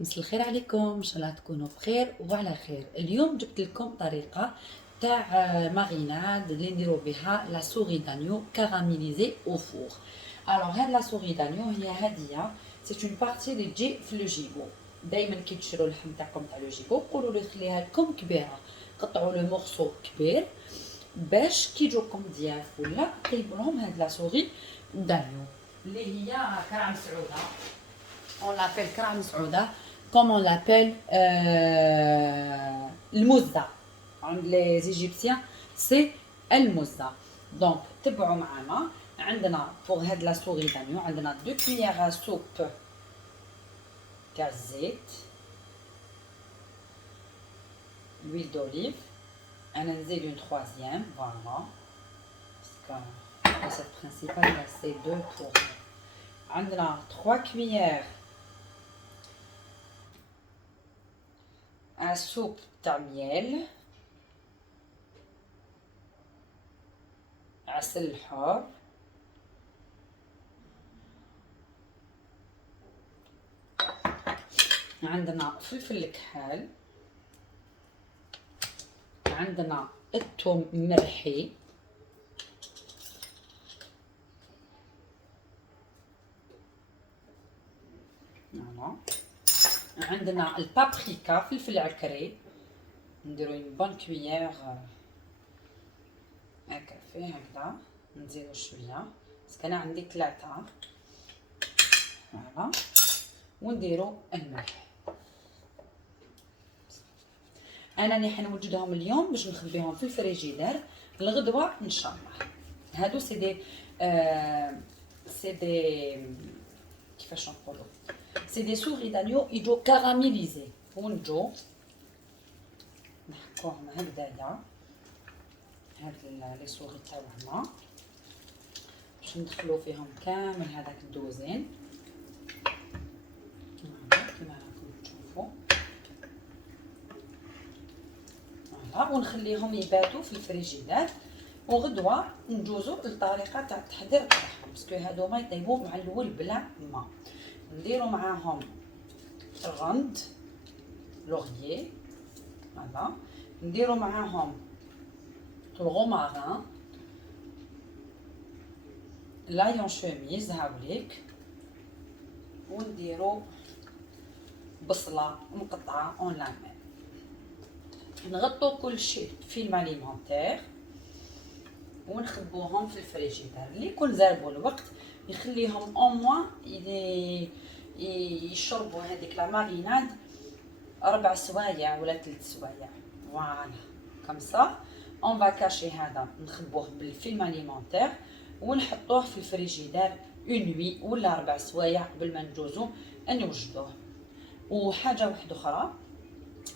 مساء الخير عليكم، ان شاء الله تكونوا بخير وعلى خير. اليوم جبت لكم طريقه تاع ماريناد اللي نديروا بها لا سوغي دانيو كاراميليزي او فور. الوغ هاد لا سوغي دانيو هي هديه، سي اون بارتي اللي تجي في لو جيبو. دائما كي تشرو اللحم تاعكم تاع لو جيبو قولوا لي خليها لكم كبيره، قطعوا لو مورسو كبير باش كي يجوكم ضياف ولا طيبوا لهم هاد لا سوغي دانيو اللي هي كرع مسعوده. On l'appelle كرع مسعودة comme on l'appelle المزة عند les Égyptiens c'est المزة. دونك تبعوا معنا. عندنا pour هاد لا سوغي دانيو عندنا 2 cuillères à soupe تاع الزيت، l'huile d'olive. انا نزيد une troisième voilà parce que la recette principale c'est 2 pour. عندنا 3 cuillères à soupe تاع miel، عسل الحار، عندنا فلفل الكحال، عندنا الثوم مرحي، عندنا البابريكا فلفل عكري، نديرو اون بون كويير كافي هكذا، نزيدو شويه باسكو انا عندي 3 فوالا، ونديرو الملح. انا راني حنوجدهم اليوم باش نخبيهم في الفريجيدير الغدوه ان شاء الله. هادو سي دي كيفاش نقولوا، سي دي سوغي دانيو يجو كاراميليزي، ونجو نحكوهم هكذايا هاد لي سوغي تاعنا باش ندخلو فيهم كامل هذاك الدوزين كيما راكم تشوفوا فوالا، ونخليهم يباتوا في الفريجيدير، وغدوه نجوزو للطريقه تاع التحضير تاعهم باسكو هادو ما يطيبوا مع الاول بلا ما. نديرو معاهم الرند لوغيي فوالا، نديرو معاهم الغوماران، لايون شوميز هاوليك، ونديرو بصله مقطعه اون لامين. نغطو كل شيء فيلم اليمونتير ونخبوهم في الفريجيدير. اللي يكون زاربو الوقت يخليهم او موان يشربوا هذيك لا ماريناد 4 سوايع ولا 3 سوايع فوالا كم سا. اون با كاشي هذا نخبوه بالفيلم اليمونتير ونحطوه في الفريجيدير اون نوي ولا 4 سوايع قبل ما نجوزو نوجدوه. وحاجه واحده اخرى،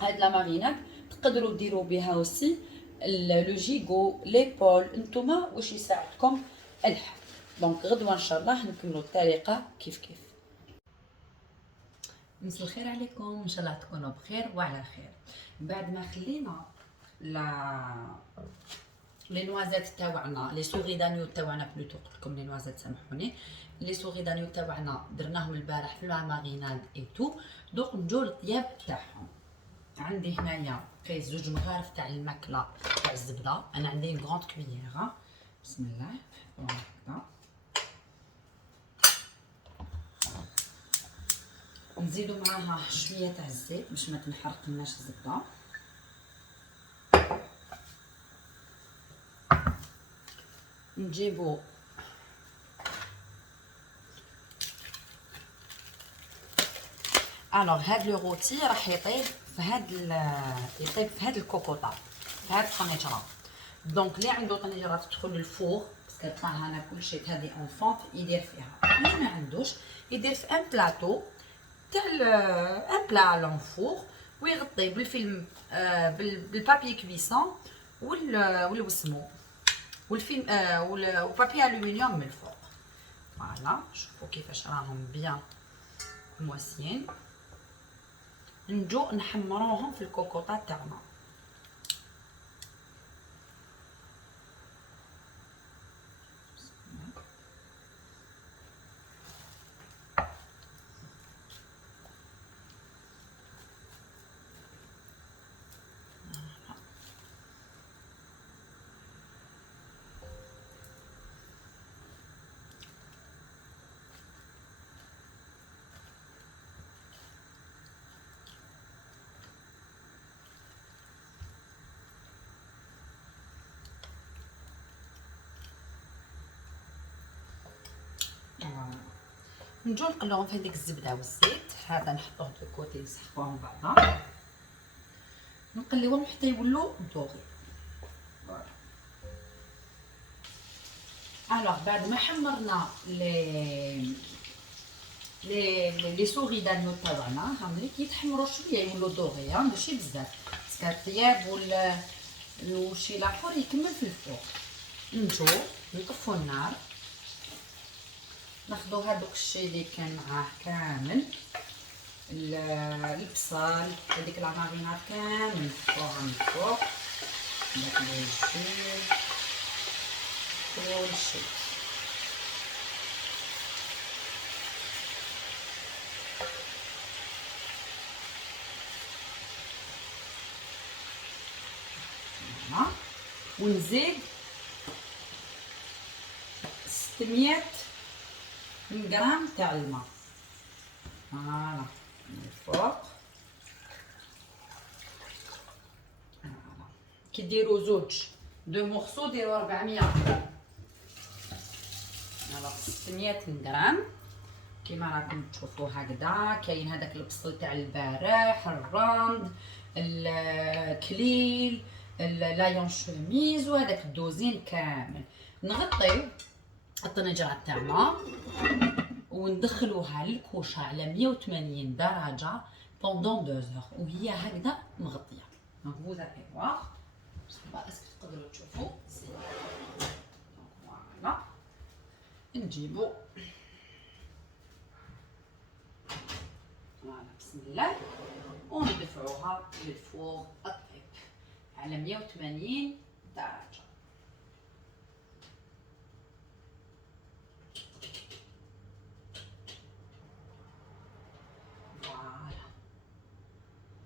هاد لا ماريناد تقدروا ديروا بها اوسي لو جيغو ليبول، نتوما واش يساعدكم الحال. دونك غدوه ان شاء الله نكملوا الطريقه كيف كيف. مساء الخير عليكم، ان شاء الله تكونوا بخير وعلى خير. بعد ما خلينا لي نوازيت تاوعنا، لي سوغي دانيو تاوعنا بلوتو، قلت لكم لي نوازيت سامحوني، لي سوغي دانيو تاوعنا درناهم البارح في لا ماريناد اي تو. دوك نجو للطياب تاعهم. عندي هنايا كاين 2 مغارف تاع الماكله تاع الزبده، انا عندي اون غروند كوييره. بسم الله نحطوها هكذا، نزيدو معاها شويه تاع الزيت باش ما تنحرقلناش الزبده، نجيبو الوغ هاد لو روتي راح يطيب في هاد الكوكوطه، في هاد الطنجره. دونك اللي عنده طنجره تدخل للفوغ باسكو طاها انا كلشي هادي اون فونت يدير فيها، اللي ما عندوش يدير في ان بلاطو تاع ان بلا لونفوغ ويغطي بالفيلم بالبابي كويسون والوسمو والفيلم وبابي الومنيوم من الفوق. فوالا شوفوا كيفاش راهم بيان مواسيين. نجو نحمروهم في الكوكوطات تاعنا. نجو نقلوهم في هذيك الزبده والزيت. هذا نحطوه دو كوتي نسحقوهم بعدا، نقليوهم حتى يولوا دوغي. الوغ بعد ما حمرنا لي سوغيدان تاعنا هاهم كيتحمروا شويه يولوا دوغي، ماشي بزاف باسكو الطياب والشي لاخر يكمل في الفوق. نجو نطفوا النار، ناخذوا هذوك الشيء اللي كان معاه كامل، البصل هذيك العناغينات كامل نحطوها من الفوق، داك الجيل كل شيء. ونزيد 600 غرام تاع الماء. فوالا من الفوق. كي ديروا زوج دو مورسو ديروا 400 غرام. الوغ 600 غرام كيما راكم تشوفوا هكذا. كاين هذاك البصل تاع البارح، الراند، الكليل، لايون شوميز وهذاك الدوزين كامل. نغطيو الطنجره تاعنا وندخلوها للكوشه على 180 درجه بوندون 2 هور وهي هكذا مغطيه. دونك فو allez voir اسكو تقدروا تشوفوا زين. فوالا نجيبو فوالا بسم الله وندفعوها للفوق الطيب على 180 درجه.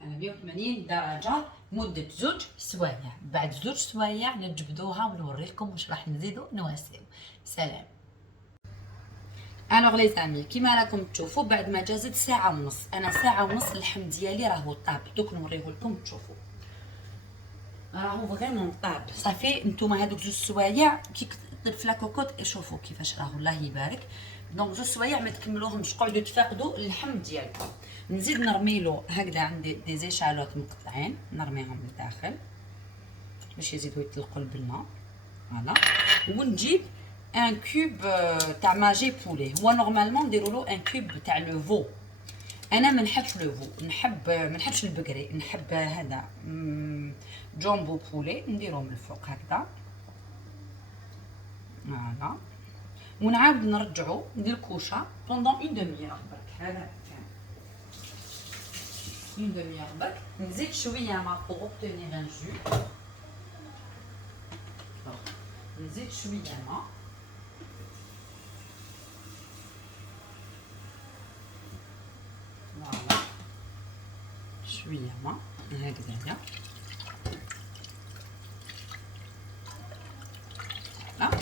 على 180 درجة مدة 2 سوايع. بعد 2 سوايع نجبدوها ونوريلكم واش راح نزيدو نواسيو. سلام. الوغ لي زامي كيما راكم تشوفوا بعد ما جازت ساعة ونص، انا ساعة ونص اللحم ديالي راهو طاب. دوك نوريهولكم تشوفوا راهو فريمون طاب صافي. نتوما هادوك 2 سوايع كي طيب في لاكوكوط شوفوا كيفاش راهو الله يبارك. دونك 2 سوايع ما تكملوهمش، قعدوا تفقدوا اللحم ديالكم. نزيد نرميلو هكذا عندي دي زيشالوت مقطعين نرميهم لداخل باش يزيدوا يطلقوا بالماء. فوالا ونجيب ان كوب تاع ماجي بولي. هو نورمالمون نديروا له ان كوب تاع لو فو. انا ما نحبش لو فو، ما نحبش البقري، نحب هذا جامبو بولي نديروه من الفوق هكذا. فوالا ونعاود نرجعو للكوشه بوندون اون دميير برك. هذا une demi-heure برك. نزيد شويه ما pour obtenir un jus. نزيد شويه ما فوالا شويه ما هكذايا.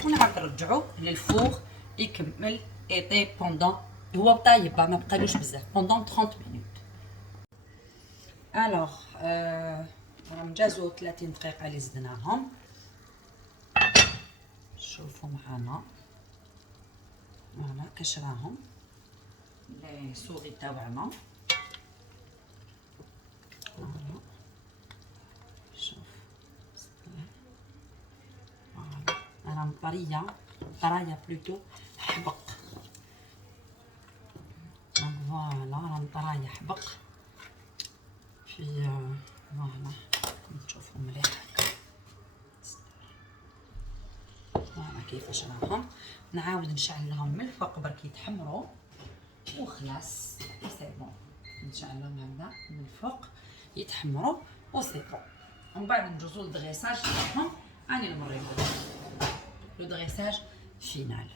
ونعاود نرجعو للفوغ يكمل يطيب بوندون. هو طايب ما بقالوش بزاف بوندون 30 مينوت. الوغ راهم جازو 30 دقيقه اللي زدناهم. شوفوا معانا فوالا كاش راهم لي سوغي تاوعنا. فوالا شوف فوالا راهم طريه بلوتو حبق. دونك فوالا راهم طرايه حبق في فوالا نشوفوا مليح فوالا كيفاش راهم. نعاود نشعلهم من الفوق برك يتحمروا وخلاص سي بون. نشعلهم هكذا من الفوق يتحمروا وسي بون. ومن بعد ندوزو للدغيساج تاعهم. راني نوريكم لو دغيساج فينال.